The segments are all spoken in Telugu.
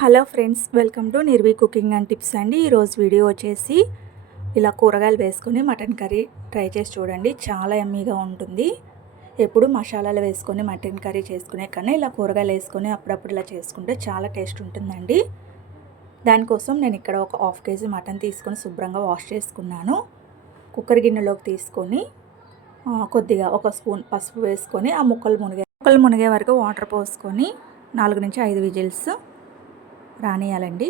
Hello friends welcome to Nirvi cooking and tips అండి. ఈరోజు వీడియో వచ్చేసి ఇలా కూరగాయలు వేసుకొని మటన్ కర్రీ ట్రై చేసి చూడండి. చాలా ఎమ్మీగా ఉంటుంది. ఎప్పుడు మసాలాలు వేసుకొని మటన్ కర్రీ చేసుకునే కన్నా ఇలా కూరగాయలు వేసుకొని అప్పుడప్పుడు ఇలా చేసుకుంటే చాలా టేస్ట్ ఉంటుందండి. దానికోసం నేను ఇక్కడ ఒక హాఫ్ కేజీ మటన్ తీసుకొని శుభ్రంగా వాష్ చేసుకున్నాను. కుక్కర్ గిన్నెలోకి తీసుకొని కొద్దిగా ఒక స్పూన్ పసుపు వేసుకొని ఆ ముక్కలు మునిగే ముక్కలు మునిగే వరకు వాటర్ పోసుకొని నాలుగు నుంచి ఐదు విజిల్స్ రానియాలండి.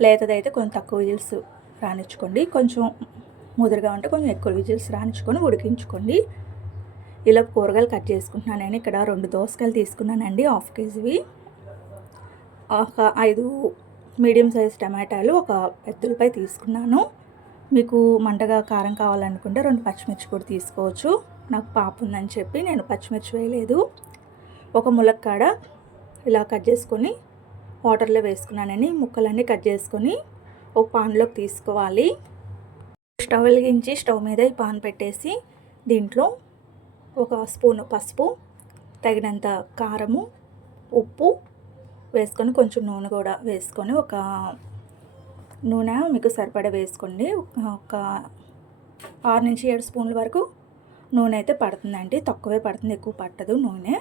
లేతదైతే కొంచెం తక్కువ విజిల్స్ రానిచ్చుకోండి. కొంచెం ముదురుగా ఉంటే కొంచెం ఎక్కువ విజిల్స్ రానిచ్చుకొని ఉడికించుకోండి. ఇలా కూరగాయలు కట్ చేసుకుంటున్నాను. నేను ఇక్కడ రెండు దోసకాయలు తీసుకున్నానండి హాఫ్ కేజీవి. ఒక ఐదు మీడియం సైజ్ టమాటాలు ఒక పెద్దలపై తీసుకున్నాను. మీకు మంటగా కారం కావాలనుకుంటే రెండు పచ్చిమిర్చి కూడా తీసుకోవచ్చు. నాకు పాప ఉందని చెప్పి నేను పచ్చిమిర్చి వేయలేదు. ఒక ములక్కాడ ఇలా కట్ చేసుకొని వాటర్లో వేసుకున్నానని ముక్కలన్నీ కట్ చేసుకొని ఒక పాన్లోకి తీసుకోవాలి. స్టవ్ వెలిగించి స్టవ్ మీద ఈ పాన్ పెట్టేసి దీంట్లో ఒక స్పూన్ పసుపు తగినంత కారము ఉప్పు వేసుకొని కొంచెం నూనె కూడా వేసుకొని ఒక నూనె మీకు సరిపడా వేసుకోండి. ఒక ఆరు నుంచి ఏడు స్పూన్ల వరకు నూనె అయితే పడుతుందండి. తక్కువే పడుతుంది ఎక్కువ పట్టదు నూనె.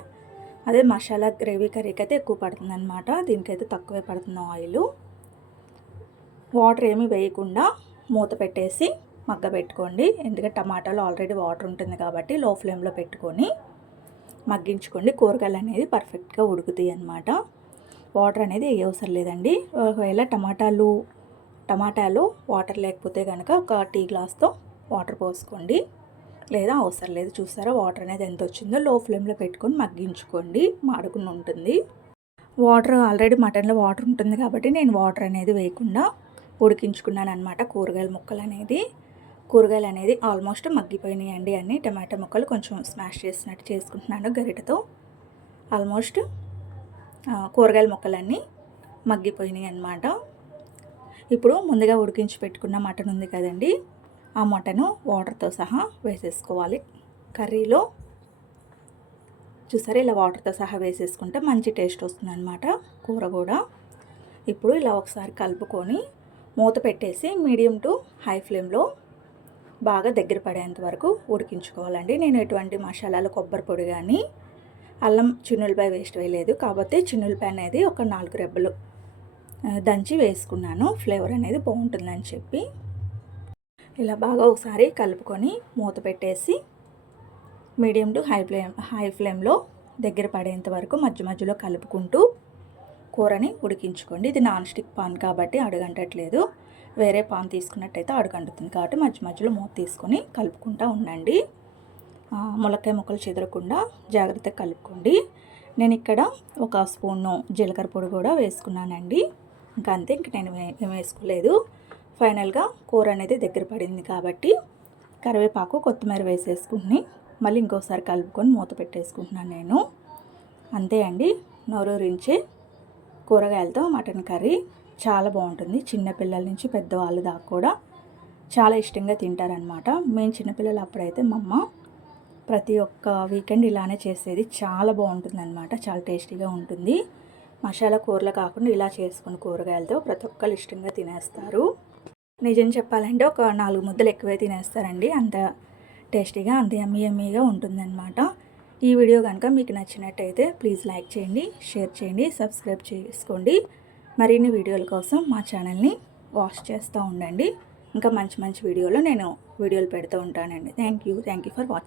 అదే మసాలా గ్రేవీ కర్రీకి అయితే ఎక్కువ పడుతుంది అనమాట దీనికైతే తక్కువే పడుతుంది ఆయిల్. వాటర్ ఏమీ వేయకుండా మూత పెట్టేసి మగ్గ పెట్టుకోండి. ఎందుకంటే టమాటాలో ఆల్రెడీ వాటర్ ఉంటుంది కాబట్టి లో ఫ్లేమ్లో పెట్టుకొని మగ్గించుకోండి. కూరగాయలు అనేది పర్ఫెక్ట్గా ఉడుకుతాయి అన్నమాట. వాటర్ అనేది ఏ అవసరం లేదండి. ఒకవేళ టమాటాలు టమాటాలు వాటర్ లేకపోతే కనుక ఒక టీ గ్లాస్తో వాటర్ పోసుకోండి. లేదా అవసరం లేదు. చూసారా వాటర్ అనేది ఎంత వచ్చిందో లో ఫ్లేమ్లో పెట్టుకొని మగ్గించుకోండి. మాడుకుని ఉంటుంది. వాటర్ ఆల్రెడీ మటన్లో వాటర్ ఉంటుంది కాబట్టి నేను వాటర్ అనేది వేయకుండా ఉడికించుకున్నాను అనమాట కూరగాయల ముక్కలు అనేది. కూరగాయలు అనేది ఆల్మోస్ట్ మగ్గిపోయినాయండి అన్ని. టమాటా ముక్కలు కొంచెం స్మాష్ చేసినట్టు చేసుకుంటున్నాను గరిటతో. ఆల్మోస్ట్ కూరగాయల ముక్కలన్నీ మగ్గిపోయినాయి అన్నమాట. ఇప్పుడు ముందుగా ఉడికించి పెట్టుకున్న మటన్ ఉంది కదండి. ఆ మటను వాటర్తో సహా వేసేసుకోవాలి. కర్రీలో చూసారా ఇలా వాటర్తో సహా వేసేసుకుంటే మంచి టేస్ట్ వస్తుంది అనమాట కూర కూడా. ఇప్పుడు ఇలా ఒకసారి కలుపుకొని మూత పెట్టేసి మీడియం టు హై ఫ్లేమ్లో బాగా దగ్గర పడేంత వరకు ఉడికించుకోవాలండి. నేను ఎటువంటి మసాలాలు కొబ్బరి పొడి కానీ అల్లం చిన్నులపాయ వేస్ట్ వేయలేదు. కాబట్టి చిన్నులపాయ అనేది ఒక నాలుగు రెబ్బలు దంచి వేసుకున్నాను. ఫ్లేవర్ అనేది బాగుంటుందని చెప్పి ఇలా బాగా ఒకసారి కలుపుకొని మూత పెట్టేసి medium to high flame high ఫ్లేమ్లో దగ్గర పడేంత వరకు మధ్య మధ్యలో కలుపుకుంటూ కూరని ఉడికించుకోండి. ఇది నాన్ స్టిక్ పాన్ కాబట్టి అడుగంటట్లేదు. వేరే పాన్ తీసుకున్నట్టయితే అడుగంటుతుంది కాబట్టి మధ్య మధ్యలో మూత తీసుకొని కలుపుకుంటూ ఉండండి. ములక్కాయ ముక్కలు చెదరకుండా జాగ్రత్తగా కలుపుకోండి. నేను ఇక్కడ ఒక స్పూను జీలకర్ర పొడి కూడా వేసుకున్నానండి. ఇంకా అంతే ఇంక నేను ఏం వేసుకోలేదు. ఫైనల్గా కూర అనేది దగ్గర పడింది కాబట్టి కరివేపాకు కొత్తిమీర వేసేసుకుని మళ్ళీ ఇంకోసారి కలుపుకొని మూత పెట్టేసుకుంటున్నాను నేను. అంతే అండి. నోరూరించే కూరగాయలతో మటన్ కర్రీ చాలా బాగుంటుంది. చిన్నపిల్లల నుంచి పెద్దవాళ్ళు దాకా కూడా చాలా ఇష్టంగా తింటారనమాట మేము చిన్నపిల్లలు అప్పుడైతే మా అమ్మ ప్రతి ఒక్క వీకెండ్ ఇలానే చేసేది. చాలా బాగుంటుంది అనమాట చాలా టేస్టీగా ఉంటుంది. మసాలా కూరలు కాకుండా ఇలా చేసుకుని కూరగాయలతో ప్రతి ఒక్కరు ఇష్టంగా తినేస్తారు. నిజం చెప్పాలంటే ఒక నాలుగు ముద్దలు ఎక్కువే తినేస్తారండి. అంత టేస్టీగా అంత ఎమ్మీ ఎమ్మీగా ఉంటుందన్నమాట. ఈ వీడియో కనుక మీకు నచ్చినట్టయితే ప్లీజ్ లైక్ చేయండి షేర్ చేయండి సబ్స్క్రైబ్ చేసుకోండి. మరిన్ని వీడియోల కోసం మా ఛానల్ని వాచ్ చేస్తూ ఉండండి. ఇంకా మంచి మంచి వీడియోలు నేను వీడియోలు పెడుతూ ఉంటానండి. Thank you. Thank you for watching